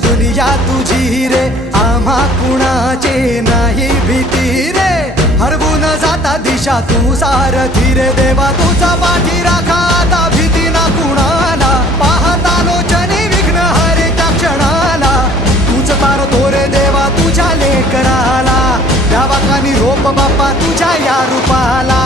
दुनिया तुझी रे आम्हा कुणाचे नाही भीती रे हरवून जाता दिशा तू सारथी रे देवा तुझा पाठी राखा आता भीती ना कुणाला पाहता लोचनी विघ्न हरे त्या क्षणाला तूच तारतो रे देवा तुझ्या लेकराला द्यावा कानी रोप बाप्पा तुझ्या या रूपाला